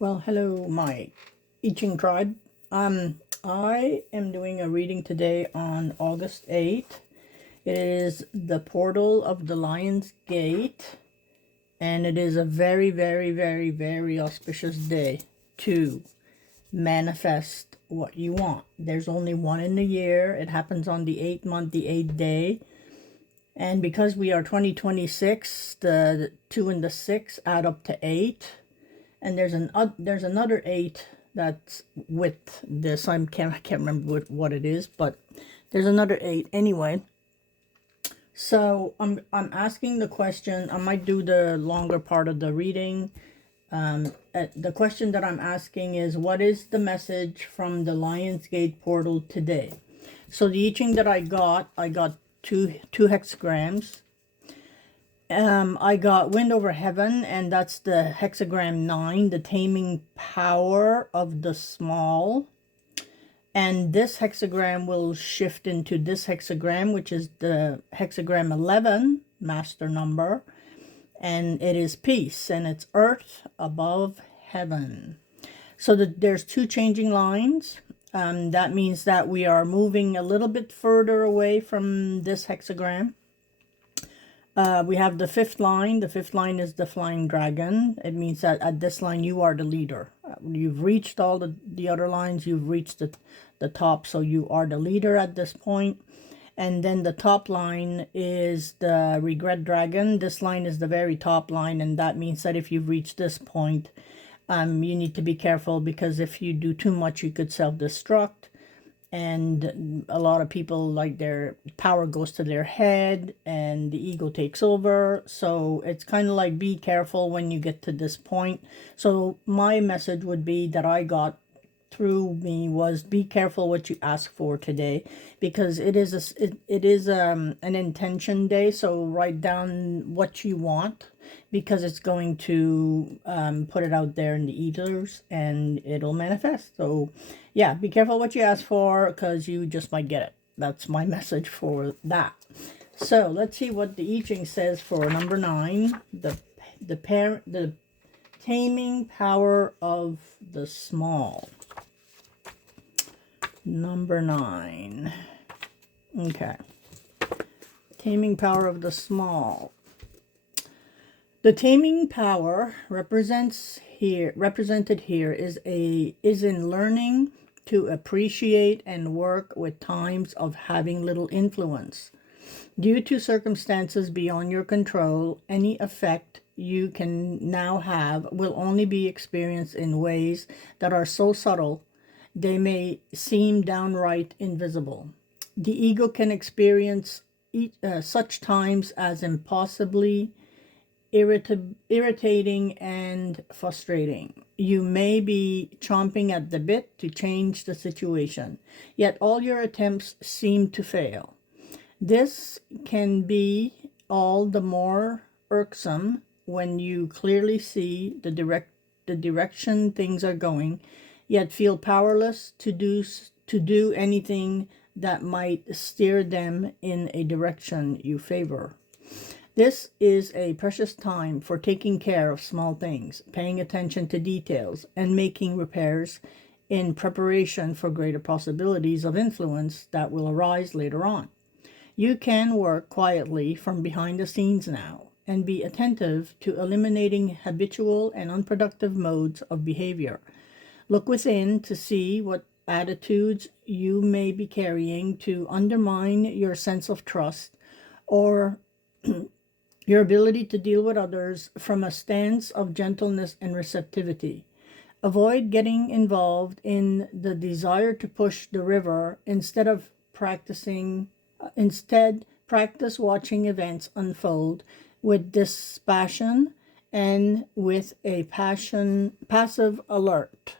Well, hello, my I Ching tribe. I am doing a reading today on August 8th. It is the portal of the Lion's Gate, and it is a very, very, very, very auspicious day to manifest what you want. There's only one in a year. It happens on the 8th month, the 8th day. And because we are 2026, the 2 and the 6 add up to 8. And there's another 8 that's with this. I can't remember what it is, but there's another 8 anyway. So I'm asking the question. I might do the longer part of the reading. The question that I'm asking is, what is the message from the Lion's Gate portal today? So the I Ching that I got two hexagrams. I got Wind Over Heaven, and that's the hexagram 9, the taming power of the small. And this hexagram will shift into this hexagram, which is the hexagram 11, master number. And it is peace, and it's earth above heaven. So there's two changing lines. That means that we are moving a little bit further away from this hexagram. We have the fifth line. The fifth line is the flying dragon. It means that at this line, you are the leader. You've reached all the other lines. You've reached the top, so you are the leader at this point. And then the top line is the regret dragon. This line is the very top line, and that means that if you've reached this point, you need to be careful, because if you do too much, you could self-destruct. And a lot of people, like, their power goes to their head and the ego takes over. So it's kind of like, be careful when you get to this point. So my message would be that I got through me was, be careful what you ask for today, because it is an intention day. So write down what you want, because it's going to put it out there in the ethers and it'll manifest. So yeah, be careful what you ask for, because you just might get it. That's my message for that. So let's see what the I Ching says for number 9, the taming power of the small. Number 9. Okay. Taming power of the small. The taming power represented here is in learning to appreciate and work with times of having little influence. Due to circumstances beyond your control, any effect you can now have will only be experienced in ways that are so subtle they may seem downright invisible. The ego can experience such times as impossibly irritating and frustrating. You may be chomping at the bit to change the situation, yet all your attempts seem to fail. This can be all the more irksome when you clearly see the direction things are going, yet feel powerless to do anything that might steer them in a direction you favor. This is a precious time for taking care of small things, paying attention to details, and making repairs in preparation for greater possibilities of influence that will arise later on. You can work quietly from behind the scenes now, and be attentive to eliminating habitual and unproductive modes of behavior. Look within to see what attitudes you may be carrying to undermine your sense of trust, or your ability to deal with others from a stance of gentleness and receptivity. Avoid getting involved in the desire to push the river. Instead, practice watching events unfold with dispassion and with a passive alert.